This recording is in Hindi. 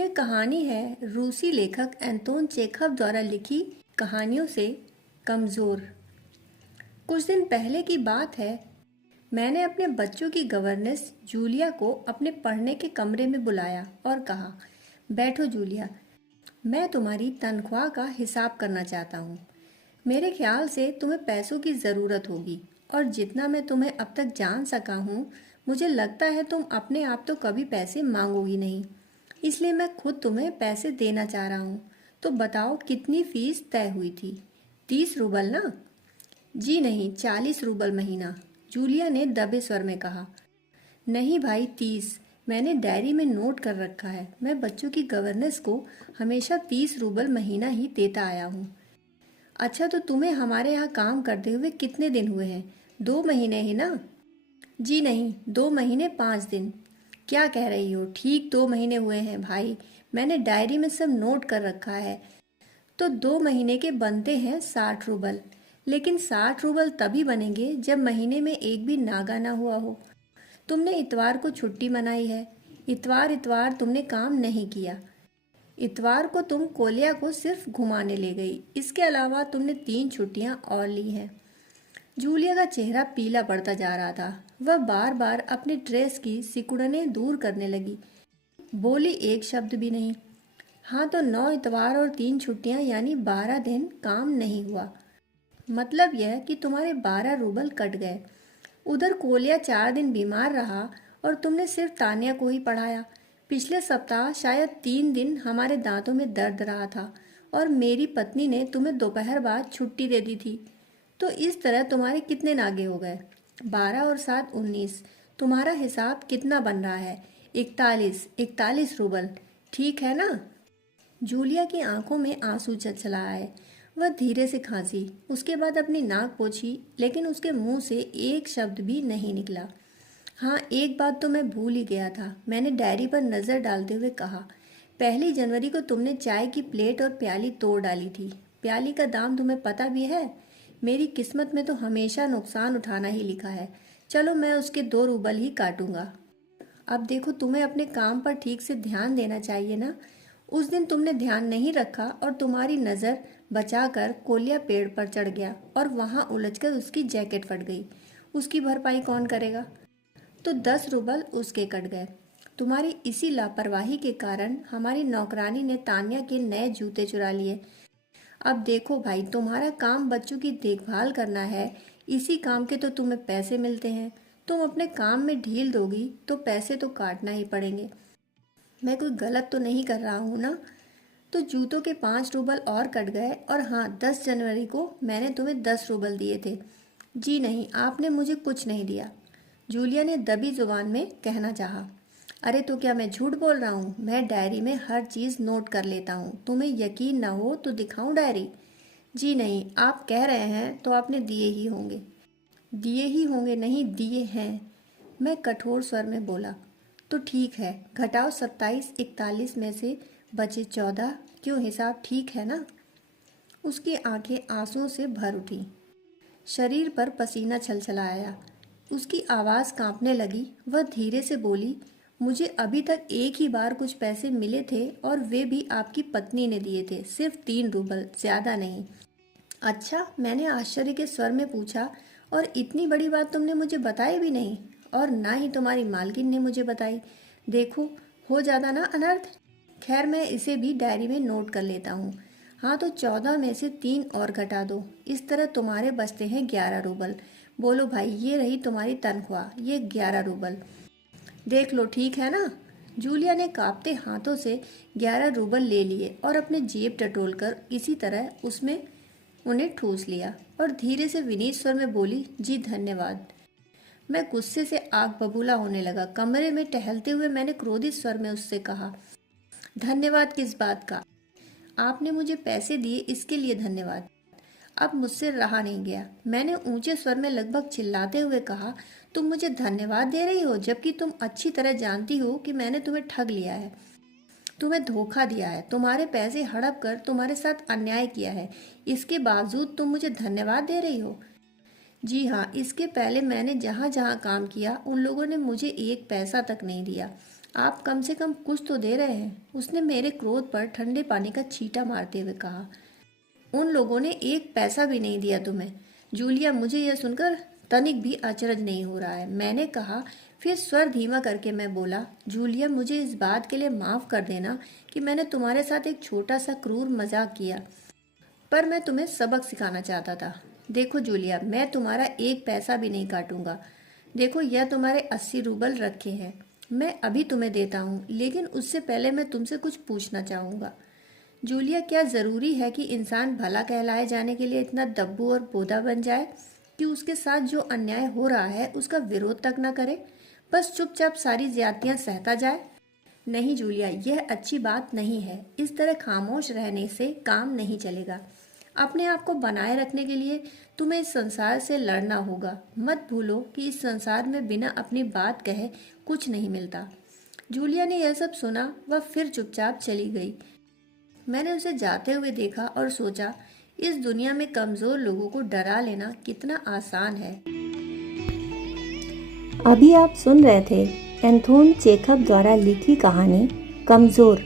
यह कहानी है रूसी लेखक एंटोन चेखव द्वारा लिखी कहानियों से कमज़ोर। कुछ दिन पहले की बात है। मैंने अपने बच्चों की गवर्नेंस जूलिया को अपने पढ़ने के कमरे में बुलाया और कहा, बैठो जूलिया, मैं तुम्हारी तनख्वाह का हिसाब करना चाहता हूँ। मेरे ख्याल से तुम्हें पैसों की ज़रूरत होगी और जितना मैं तुम्हें अब तक जान सका हूँ, मुझे लगता है तुम अपने आप तो कभी पैसे मांगोगी नहीं, इसलिए मैं खुद तुम्हें पैसे देना चाह रहा हूँ। तो बताओ कितनी फीस तय हुई थी? 30 रूबल ना? जी नहीं, 40 रूबल महीना, जूलिया ने दबे स्वर में कहा। नहीं भाई, 30। मैंने डायरी में नोट कर रखा है। मैं बच्चों की गवर्नेंस को हमेशा 30 रूबल महीना ही देता आया हूँ। अच्छा, तो तुम्हें हमारे यहाँ काम करते हुए कितने दिन हुए हैं? 2 महीने ही ना? जी नहीं, 2 महीने 5 दिन। क्या कह रही हो? ठीक 2 महीने हुए हैं भाई, मैंने डायरी में सब नोट कर रखा है। तो 2 महीने के बनते हैं 60 रूबल। लेकिन 60 रूबल तभी बनेंगे जब महीने में एक भी नागा ना हुआ हो। तुमने इतवार को छुट्टी मनाई है। इतवार इतवार तुमने काम नहीं किया। इतवार को तुम कोलिया को सिर्फ घुमाने ले गई। इसके अलावा तुमने 3 छुट्टियां और ली हैं। जूलिया का चेहरा पीला पड़ता जा रहा था। वह बार बार अपनी ड्रेस की सिकुड़नें दूर करने लगी। बोली एक शब्द भी नहीं। हाँ, तो 9 इतवार और 3 छुट्टियां यानी 12 दिन काम नहीं हुआ। मतलब यह कि तुम्हारे 12 रूबल कट गए। उधर कोलिया 4 दिन बीमार रहा और तुमने सिर्फ तानिया को ही पढ़ाया। पिछले सप्ताह शायद 3 दिन हमारे दांतों में दर्द रहा था और मेरी पत्नी ने तुम्हें दोपहर बाद छुट्टी दे दी थी। तो इस तरह तुम्हारे कितने नागे हो गए? 12 और 7 19। तुम्हारा हिसाब कितना बन रहा है? 41 रूबल, ठीक है ना? जूलिया की आंखों में आंसू छलछला आए। वह धीरे से खांसी, उसके बाद अपनी नाक पोंछी, लेकिन उसके मुंह से एक शब्द भी नहीं निकला। हाँ, एक बात तो मैं भूल ही गया था, मैंने डायरी पर नज़र डालते हुए कहा। 1 जनवरी को तुमने चाय की प्लेट और प्याली तोड़ डाली थी। प्याली का दाम तुम्हें पता भी है? मेरी किस्मत में तो हमेशा नुकसान उठाना ही लिखा है। चलो, मैं उसके 2 रूबल ही काटूंगा। अब देखो, तुम्हें अपने काम पर ठीक से ध्यान देना चाहिए ना। उस दिन तुमने ध्यान नहीं रखा और तुम्हारी नज़र बचाकर कोलिया पेड़ पर चढ़ गया और वहां उलझकर उसकी जैकेट फट गई। उसकी भरपाई कौन करेगा? तो 10 रूबल उसके कट गए। तुम्हारी इसी लापरवाही के कारण हमारी नौकरानी ने तान्या के नए जूते चुरा लिए। अब देखो भाई, तुम्हारा काम बच्चों की देखभाल करना है, इसी काम के तो तुम्हें पैसे मिलते हैं। तुम अपने काम में ढील दोगी तो पैसे तो काटना ही पड़ेंगे। मैं कोई गलत तो नहीं कर रहा हूँ ना? तो जूतों के 5 रूबल और कट गए। और हाँ, 10 जनवरी को मैंने तुम्हें 10 रूबल दिए थे। जी नहीं, आपने मुझे कुछ नहीं दिया, जूलिया ने दबी जुबान में कहना चाहा। अरे तो क्या मैं झूठ बोल रहा हूँ? मैं डायरी में हर चीज़ नोट कर लेता हूँ। तुम्हें यकीन ना हो तो दिखाऊं डायरी? जी नहीं, आप कह रहे हैं तो आपने दिए ही होंगे। दिए ही होंगे नहीं, दिए हैं, मैं कठोर स्वर में बोला। तो ठीक है, घटाओ 27 41 में से बचे 14। क्यों, हिसाब ठीक है ना? उसकी आंखें आंसुओं से भर उठी, शरीर पर पसीना छलछलाया, उसकी आवाज़ कांपने लगी। वह धीरे से बोली, मुझे अभी तक एक ही बार कुछ पैसे मिले थे और वे भी आपकी पत्नी ने दिए थे, सिर्फ 3 रूबल, ज़्यादा नहीं। अच्छा, मैंने आश्चर्य के स्वर में पूछा, और इतनी बड़ी बात तुमने मुझे बताई भी नहीं? और ना ही तुम्हारी मालकिन ने मुझे बताई। देखो, हो जाता ना अनर्थ। खैर, मैं इसे भी डायरी में नोट कर लेता हूँ। हाँ, तो 14 में से 3 और घटा दो। इस तरह तुम्हारे बचते हैं 11 रूबल। बोलो भाई, ये रही तुम्हारी तनख्वाह, ये 11 रूबल। देख लो, ठीक है ना? जूलिया ने कांपते हाथों से 11 रूबल ले लिए और अपने जेब टटोल कर इसी तरह उसमें उन्हें ठूस लिया और धीरे से विनीत स्वर में बोली, जी धन्यवाद। मैं गुस्से से आग बबूला होने लगा। कमरे में टहलते हुए मैंने क्रोधित स्वर में उससे कहा, धन्यवाद किस बात का? आपने मुझे पैसे दिए, इसके लिए धन्यवाद। अब मुझसे रहा नहीं गया। मैंने ऊंचे स्वर में लगभग चिल्लाते हुए कहा, तुम मुझे धन्यवाद दे रही हो जबकि तुम अच्छी तरह जानती हो कि मैंने तुम्हें ठग लिया है, तुम्हें धोखा दिया है, तुम्हारे पैसे हड़प कर तुम्हारे साथ अन्याय किया है। इसके बावजूद तुम मुझे धन्यवाद दे रही हो? जी हाँ, इसके पहले मैंने जहाँ जहाँ काम किया उन लोगों ने मुझे एक पैसा तक नहीं दिया। आप कम से कम कुछ तो दे रहे हैं, उसने मेरे क्रोध पर ठंडे पानी का छींटा मारते हुए कहा। उन लोगों ने एक पैसा भी नहीं दिया तुम्हें। जूलिया, मुझे यह सुनकर तनिक भी अचरज नहीं हो रहा है, मैंने कहा। फिर स्वर धीमा करके मैं बोला, जूलिया, मुझे इस बात के लिए माफ़ कर देना कि मैंने तुम्हारे साथ एक छोटा सा क्रूर मजाक किया, पर मैं तुम्हें सबक सिखाना चाहता था। देखो जूलिया, मैं तुम्हारा एक पैसा भी नहीं काटूंगा। देखो, यह तुम्हारे 80 रूबल रखे हैं, मैं अभी तुम्हें देता हूँ, लेकिन उससे पहले मैं तुमसे कुछ पूछना चाहूँगा। जूलिया, क्या ज़रूरी है कि इंसान भला कहलाए जाने के लिए इतना दब्बू और बोधा बन जाए कि उसके साथ जो अन्याय हो रहा है उसका विरोध तक न करे, बस चुपचाप सारी ज्यादतियाँ सहता जाए? नहीं जूलिया, यह अच्छी बात नहीं है। इस तरह खामोश रहने से काम नहीं चलेगा। अपने आप को बनाए रखने के लिए तुम्हें इस संसार से लड़ना होगा। मत भूलो कि इस संसार में बिना अपनी बात कहे कुछ नहीं मिलता। जूलिया ने यह सब सुना, वह फिर चुपचाप चली गई। मैंने उसे जाते हुए देखा और सोचा, इस दुनिया में कमज़ोर लोगों को डरा लेना कितना आसान है। अभी आप सुन रहे थे एंथोन चेखव द्वारा लिखी कहानी कमज़ोर।